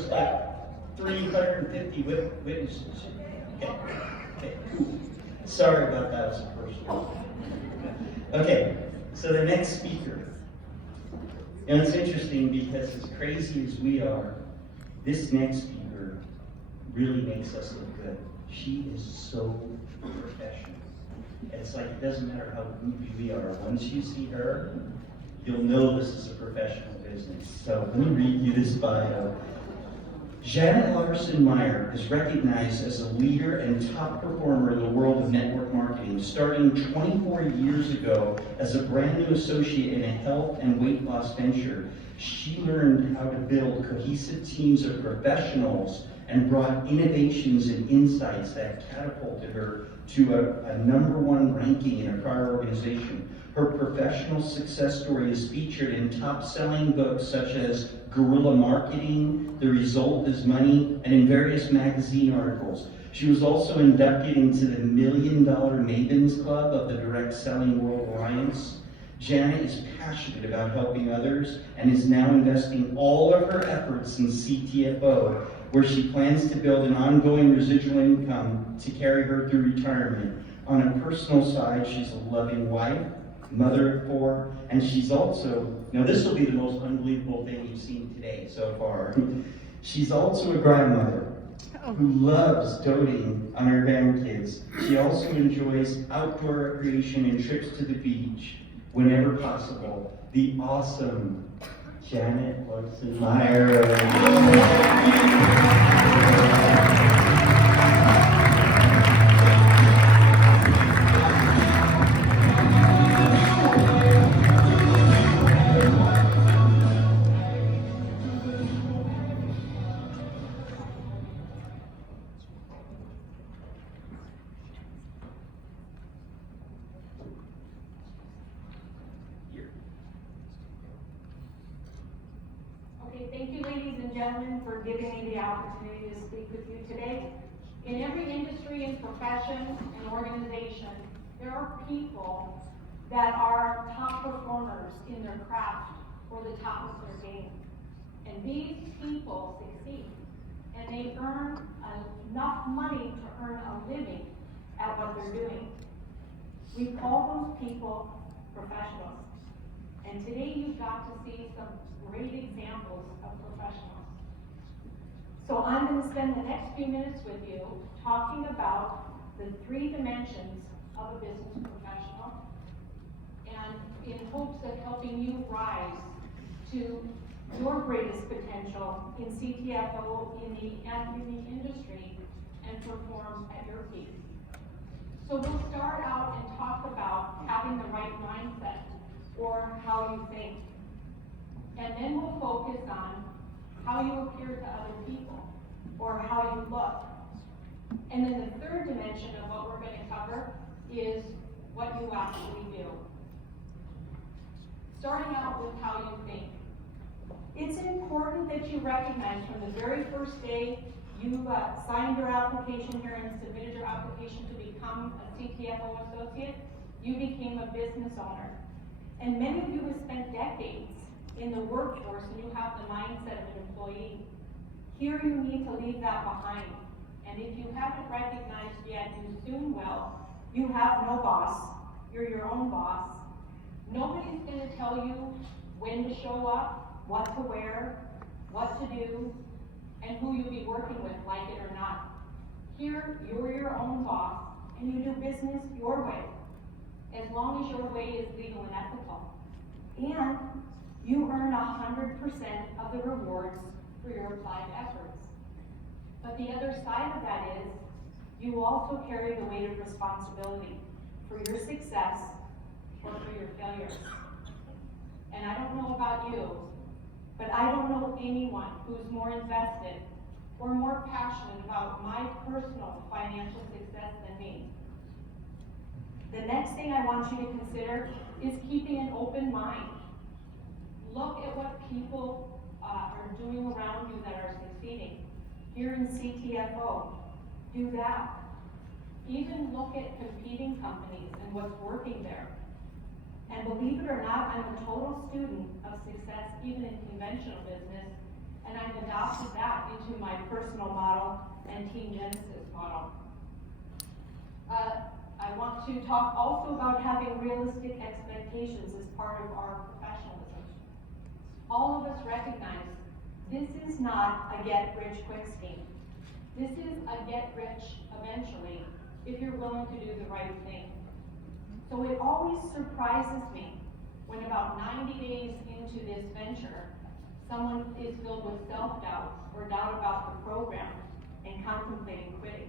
was like 350 witnesses. Okay, cool. Sorry about that, as a personal. Okay, so the next speaker. And it's interesting because as crazy as we are, this next speaker really makes us look good. She is so professional. It's like it doesn't matter how goofy we are. Once you see her, you'll know this is a professional business. So let me read you this bio. Janet Larson Meyer is recognized as a leader and top performer in the world of network marketing, starting 24 years ago as a brand new associate in a health and weight loss venture. She learned how to build cohesive teams of professionals and brought innovations and insights that catapulted her to a #1 ranking in a prior organization. Her professional success story is featured in top-selling books such as Guerrilla Marketing, The Result is Money, and in various magazine articles. She was also inducted into the $1 Million Mavens Club of the Direct Selling World Alliance. Janet is passionate about helping others and is now investing all of her efforts in CTFO, where she plans to build an ongoing residual income to carry her through retirement. On a personal side, she's a loving wife, mother of 4, and she's also, now this will be the most unbelievable thing you've seen today so far. She's also a grandmother who loves doting on her grandkids. She also enjoys outdoor recreation and trips to the beach whenever possible. The awesome Janet Larson Meyer. Thank you, ladies and gentlemen, for giving me the opportunity to speak with you today. In every industry and profession and organization, there are people that are top performers in their craft or the top of their game. And these people succeed, and they earn enough money to earn a living at what they're doing. We call those people professionals. And today you've got to see some great examples of professionals. So I'm going to spend the next few minutes with you talking about the 3 dimensions of a business professional, and in hopes of helping you rise to your greatest potential in CTFO, in the industry, and perform at your peak. So we'll start out and talk about having the right mindset, or how you think. And then we'll focus on how you appear to other people, or how you look. And then the 3rd dimension of what we're going to cover is what you actually do. Starting out with how you think. It's important that you recognize from the very first day you signed your application here and submitted your application to become a CTFO associate, you became a business owner. And many of you have spent decades in the workforce and you have the mindset of an employee. Here you need to leave that behind. And if you haven't recognized yet, you soon will. You have no boss. You're your own boss. Nobody's going to tell you when to show up, what to wear, what to do, and who you'll be working with, like it or not. Here, you're your own boss, and you do business your way, as long as your way is legal and ethical. And you earn 100% of the rewards for your applied efforts. But the other side of that is, you also carry the weight of responsibility for your success or for your failures. And I don't know about you, but I don't know anyone who's more invested or more passionate about my personal financial success than me. The next thing I want you to consider is keeping an open mind. Look at what people are doing around you that are succeeding. Here in CTFO, do that. Even look at competing companies and what's working there. And believe it or not, I'm a total student of success, even in conventional business, and I've adopted that and Team Genesis model. I want to talk also about having realistic expectations as part of our professionalism. All of us recognize this is not a get-rich-quick scheme. This is a get-rich eventually if you're willing to do the right thing. So it always surprises me when about 90 days into this venture, someone is filled with self-doubt or doubt about the program and contemplating quitting.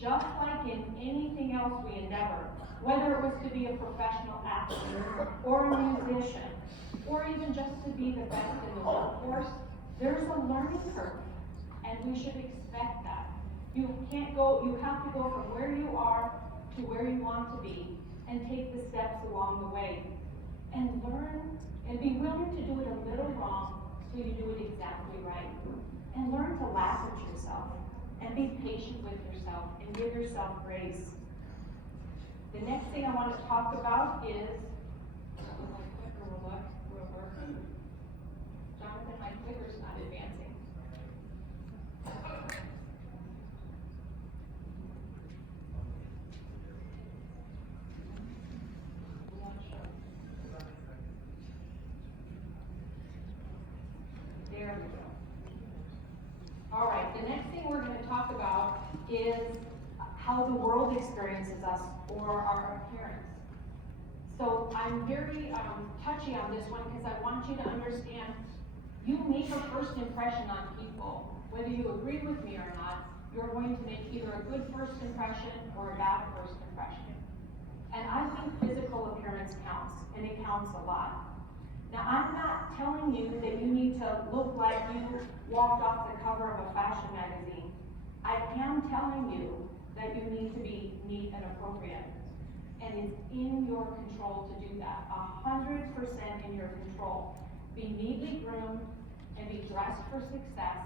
Just like in anything else we endeavor, whether it was to be a professional athlete or a musician, or even just to be the best in the workforce, there's a learning curve, and we should expect that. You have to go from where you are to where you want to be, and take the steps along the way, and learn, and be willing to do it a little wrong so you do it exactly right, and learn to laugh at yourself, and be patient with yourself, and give yourself grace. The next thing I want to talk about is, Jonathan, my clicker's not advancing. There we go. All right, the next thing we're going to talk about is how the world experiences us or our appearance. So I'm very touchy on this one because I want you to understand you make a first impression on people. Whether you agree with me or not, you're going to make either a good first impression or a bad first impression. And I think physical appearance counts, and it counts a lot. Now, I'm not telling you that you need to look like you walked off the cover of a fashion magazine. I am telling you that you need to be neat and appropriate. And it's in your control to do that, 100% in your control. Be neatly groomed and be dressed for success,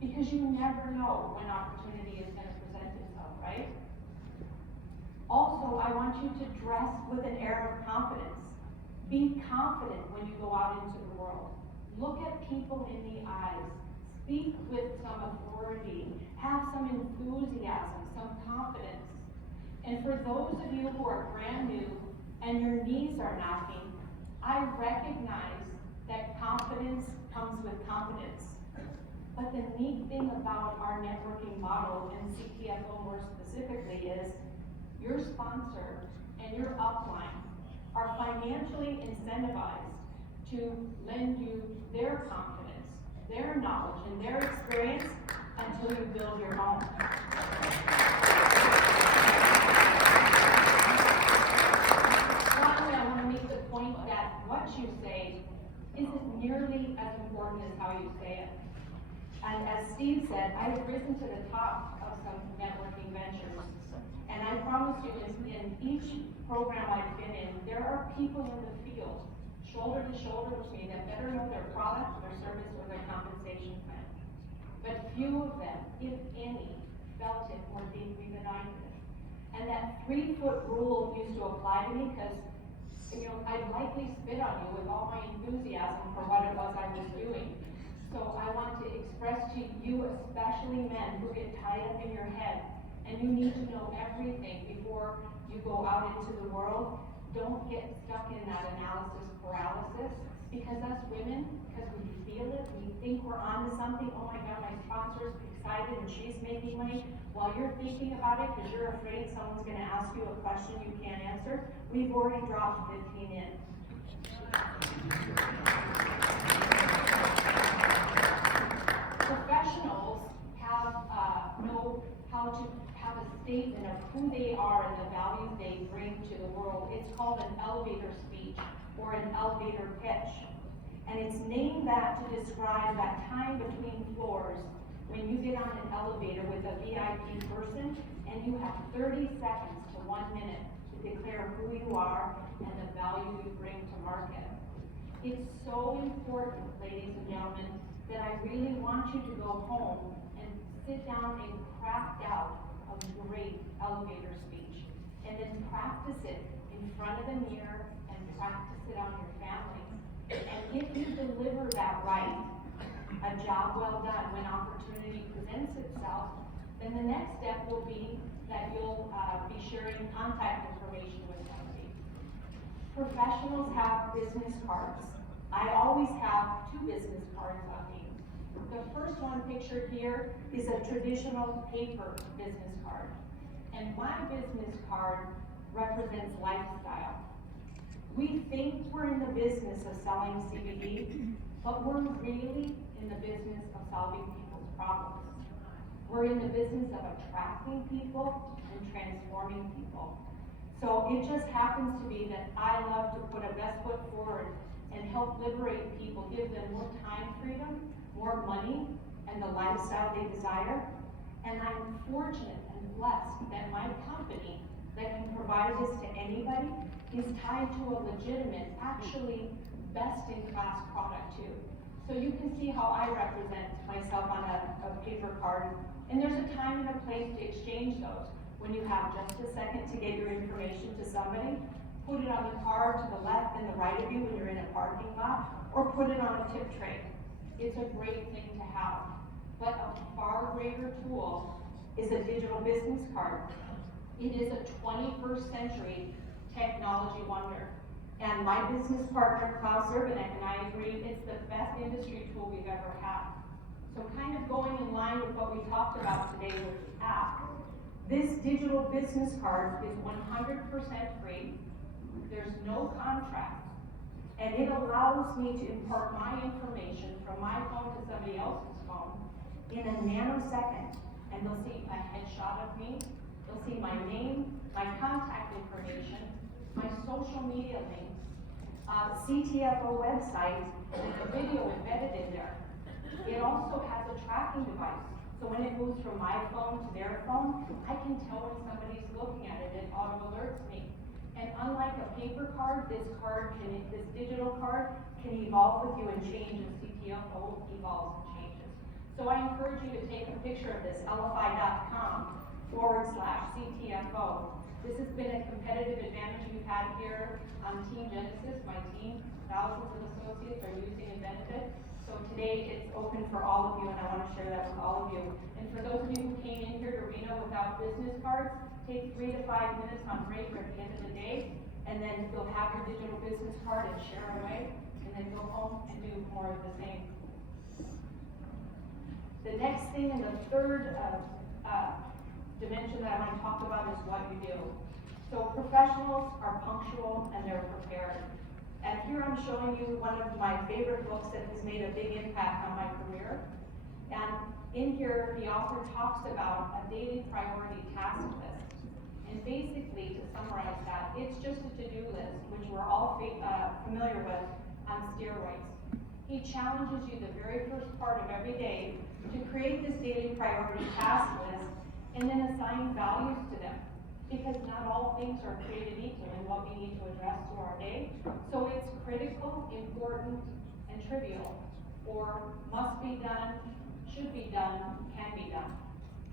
because you never know when opportunity is going to present itself, right? Also, I want you to dress with an air of confidence. Be confident when you go out into the world. Look at people in the eyes. Speak with some authority. Have some enthusiasm, some confidence. And for those of you who are brand new and your knees are knocking, I recognize that confidence comes with competence. But the neat thing about our networking model, and CTFO more specifically, is your sponsor and your upline are financially incentivized to lend you their confidence, their knowledge, and their experience until you build your own. Finally, I want to make the point that what you say isn't nearly as important as how you say it. And as Steve said, I've risen to the top of some networking ventures. And I promise you, in each program I've been in, there are people in the field, shoulder to shoulder with me, that better know their product, their service, or their compensation plan. But few of them, if any, felt it more deeply than I did. And that 3-foot rule used to apply to me because, I'd likely spit on you with all my enthusiasm for what it was I was doing. So I want to express to you, especially men who get tied up in your head, and you need to know everything before you go out into the world. Don't get stuck in that analysis paralysis, because us women, because we feel it, we think we're on to something. Oh my God, my sponsor's excited and she's making money. While you're thinking about it because you're afraid someone's going to ask you a question you can't answer, we've already dropped 15 in. Professionals know how to have a statement of who they are and the values they bring to the world. It's called an elevator speech or an elevator pitch. And it's named that to describe that time between floors when you get on an elevator with a VIP person and you have 30 seconds to 1 minute to declare who you are and the value you bring to market. It's so important, ladies and gentlemen, that I really want you to go home and sit down and craft out a great elevator speech. And then practice it in front of the mirror and practice it on your family. And if you deliver that right, a job well done, when opportunity presents itself, then the next step will be that you'll be sharing contact information with somebody. Professionals have business cards. I always have 2 business cards on me. The first one pictured here is a traditional paper business card. And my business card represents lifestyle. We think we're in the business of selling CBD, but we're really in the business of solving people's problems. We're in the business of attracting people and transforming people. So it just happens to be that I love to put a best foot forward and help liberate people, give them more time freedom, more money, and the lifestyle they desire. And I'm fortunate and blessed that my company that can provide this to anybody is tied to a legitimate, actually best-in-class product too. So you can see how I represent myself on a paper card. And there's a time and a place to exchange those. When you have just a second to get your information to somebody, put it on the card to the left and the right of you when you're in a parking lot, or put it on a tip tray. It's a great thing to have. But a far greater tool is a digital business card. It is a 21st century technology wonder. And my business partner, Klaus Zerbanek, and I agree it's the best industry tool we've ever had. So kind of going in line with what we talked about today with the app, this digital business card is 100% free. There's no contract. And it allows me to impart my information from my phone to somebody else's phone in a nanosecond. And they'll see a headshot of me. They'll see my name, my contact information, my social media links, CTFO website, and a video embedded in there. It also has a tracking device. So when it moves from my phone to their phone, I can tell when somebody's looking at it. It auto alerts me. And unlike a paper card, this digital card can evolve with you and change as CTFO evolves and changes. So I encourage you to take a picture of this, lfi.com/CTFO. This has been a competitive advantage we've had here on Team Genesis. My team, thousands of associates are using and benefit. So today it's open for all of you, and I want to share that with all of you. And for those of you who came in here to Reno without business cards, take 3 to 5 minutes on break or at the end of the day, and then you'll have your digital business card and share away, and then go home and do more of the same. The next thing and the third dimension that I want to talk about is what you do. So professionals are punctual and they're prepared. And here I'm showing you one of my favorite books that has made a big impact on my career. And in here, the author talks about a daily priority task list. And basically, to summarize that, it's just a to-do list, which we're all familiar with on steroids. He challenges you the very first part of every day to create this daily priority task list and then assign values to them. Because not all things are created equal in what we need to address through our day. So it's critical, important, and trivial, or must be done, should be done, can be done.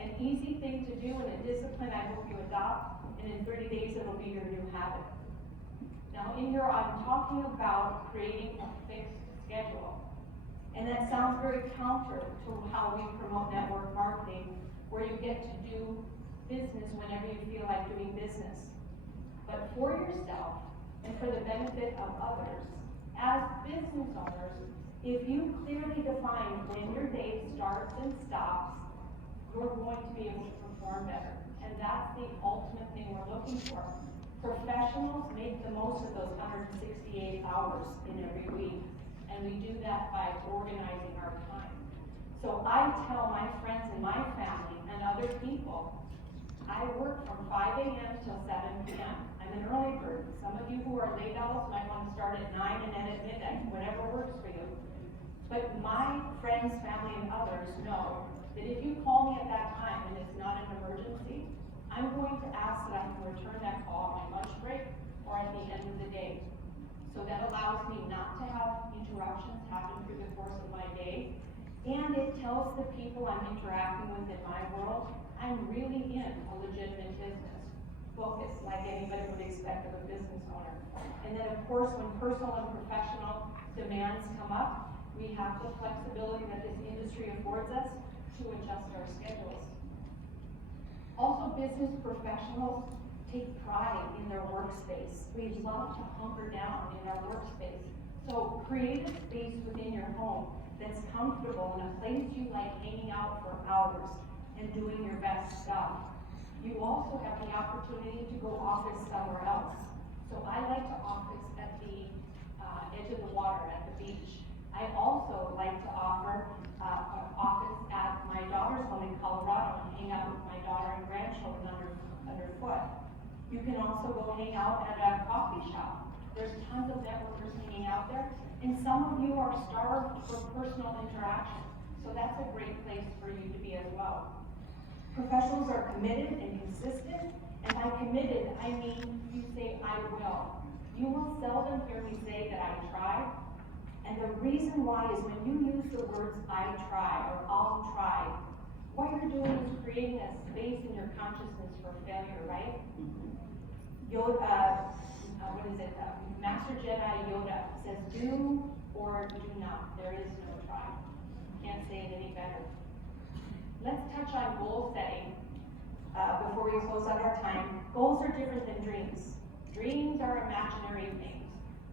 An easy thing to do and a discipline I hope you adopt, and in 30 days it'll be your new habit. Now in here I'm talking about creating a fixed schedule. And that sounds very counter to how we promote network marketing, where you get to do business whenever you feel like doing business. But for yourself and for the benefit of others, as business owners, if you clearly define when your day starts and stops, you're going to be able to perform better. And that's the ultimate thing we're looking for. Professionals make the most of those 168 hours in every week. And we do that by organizing our time. So I tell my friends and my family and other people, I work from 5 a.m. till 7 p.m. I'm an early bird. Some of you who are late owls might want to start at 9 and end at midnight, whatever works for you. But my friends, family, and others know that if you call me at that time and it's not an emergency, I'm going to ask that I can return that call on my lunch break or at the end of the day. So that allows me not to have interruptions happen through the course of my day. And it tells the people I'm interacting with in my world, I'm really in a legitimate business focus, like anybody would expect of a business owner. And then of course, when personal and professional demands come up, We have the flexibility that this industry affords us to adjust our schedules. Also, business professionals take pride in their workspace. We love to hunker down in our workspace. So create a space within your home that's comfortable and a place you like hanging out for hours and doing your best stuff. You also have the opportunity to go office somewhere else. So I like to office at the edge of the water, at the beach. I also like to offer an office at my daughter's home in Colorado and hang out with my daughter and grandchildren underfoot. You can also go hang out at a coffee shop. There's tons of networkers hanging out there, and some of you are starved for personal interaction. So that's a great place for you to be as well. Professionals are committed and consistent, and by committed, I mean you say, I will. You will seldom hear me say that I tried, and the reason why is when you use the words I try or I'll try, what you're doing is creating a space in your consciousness for failure, right? Yoda, Master Jedi Yoda says do or do not. There is no try. Can't say it any better. Let's touch on goal setting before we close out our time. Goals are different than dreams. Dreams are imaginary things.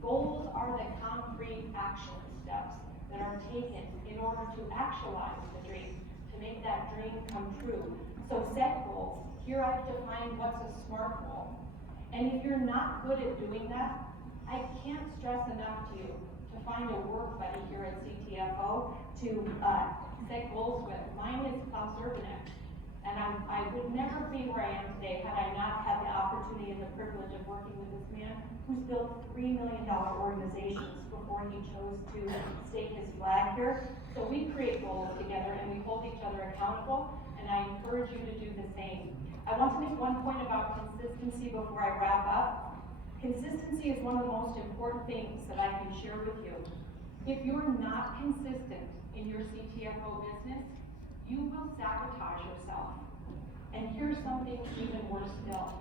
Goals are the concrete action steps that are taken in order to actualize the dream, to make that dream come true. So set goals. Here I've defined what's a SMART goal. And if you're not good at doing that, I can't stress enough to you to find a work buddy here at CTFO to set goals with. Mine is Klaus Urbanek. And I would never be where I am today had I not had the opportunity and the privilege of working with this man who's built $3 million organizations before he chose to stake his flag here. So we create goals together and we hold each other accountable, and I encourage you to do the same. I want to make one point about consistency before I wrap up. Consistency is one of the most important things that I can share with you. If you're not consistent in your CTFO business, you will sabotage yourself. And here's something even worse still.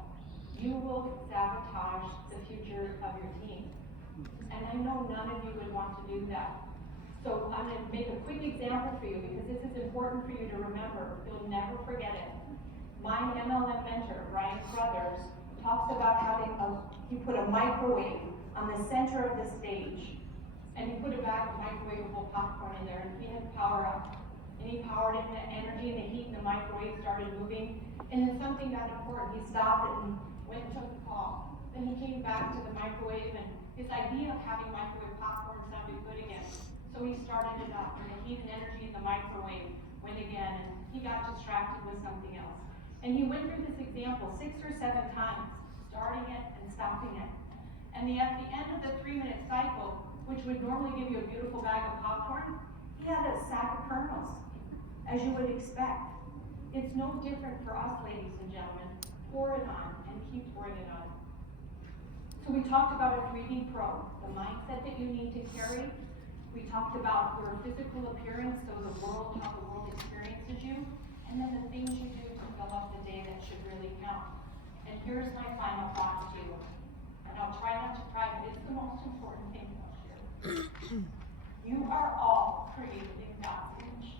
You will sabotage the future of your team. And I know none of you would want to do that. So I'm going to make a quick example for you because this is important for you to remember. You'll never forget it. My MLM mentor, Brian Crothers, talks about having he put a microwave on the center of the stage. And he put a bag of microwavable popcorn in there and he had power up. And he powered in the energy and the heat and the microwave started moving. And then something got important. He stopped it and went and took the call. Then he came back to the microwave and his idea of having microwave popcorn sounded good again. So he started it up and the heat and energy in the microwave went again and he got distracted with something else. And he went through this example 6 or 7 times, starting it and stopping it. And at the end of the 3-minute cycle, which would normally give you a beautiful bag of popcorn, he had a sack of kernels, as you would expect. It's no different for us, ladies and gentlemen. Pour it on and keep pouring it on. So we talked about a 3D Pro, the mindset that you need to carry. We talked about your physical appearance, so how the world experiences you, and then the things you do to fill up the day that should really count. And here's my final thoughts to you. And I'll try not to cry, but it's the most important thing I'll share. You are all created in God's image.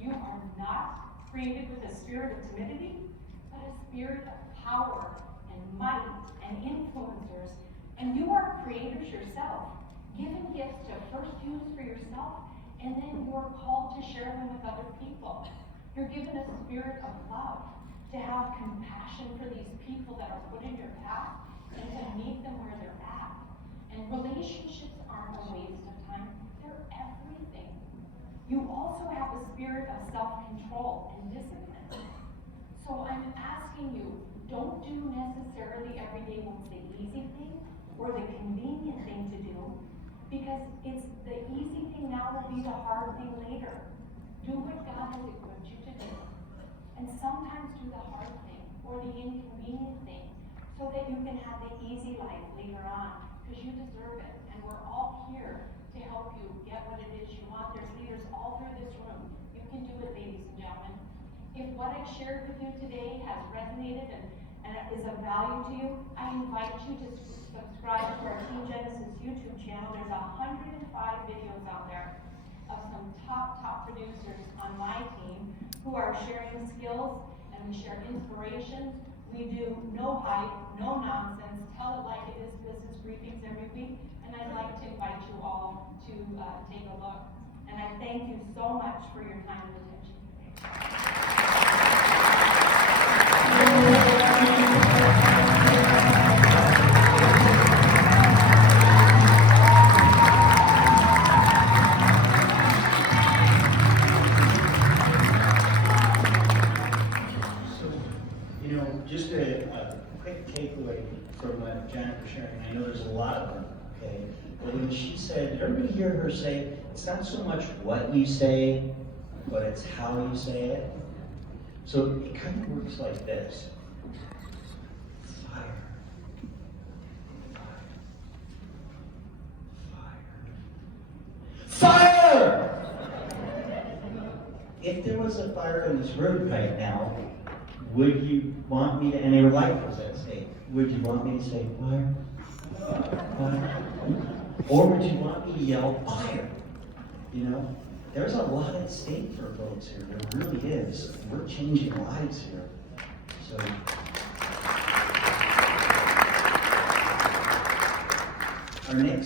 You are not created with a spirit of timidity, but a spirit of power and might and influencers. And you are creators yourself, given gifts to first use for yourself, and then you're called to share them with other people. You're given a spirit of love, to have compassion for these people that are put in your path, and to meet them where they're at. And relationships aren't a waste of time, they're everything. You also have a spirit of self-control and discipline. So I'm asking you, don't do necessarily every day what's the easy thing or the convenient thing to do, because it's the easy thing now will be the hard thing later. Do what God has equipped you to do. And sometimes do the hard thing or the inconvenient thing so that you can have the easy life later on, because you deserve it. And we're all here to help you get what it is you want. There's leaders all through this room. You can do it, ladies and gentlemen. If what I've shared with you today has resonated and is of value to you, I invite you to subscribe to our Team Genesis YouTube channel. There's 105 videos out there. of some top producers on my team who are sharing skills and we share inspiration. We do no hype, no nonsense, tell it like it is business briefings every week, and I'd like to invite you all to take a look. And I thank you so much for your time and attention today. Just a quick takeaway from what Janet was sharing. I know there's a lot of them, okay? But when she said, did everybody hear her say, it's not so much what you say, but it's how you say it? So it kind of works like this. Fire. Fire! If there was a fire in this room right now, would you want me to, and your life was at stake, would you want me to say fire? Fire? Or would you want me to yell fire? You know, there's a lot at stake for folks here. There really is. We're changing lives here. So, our next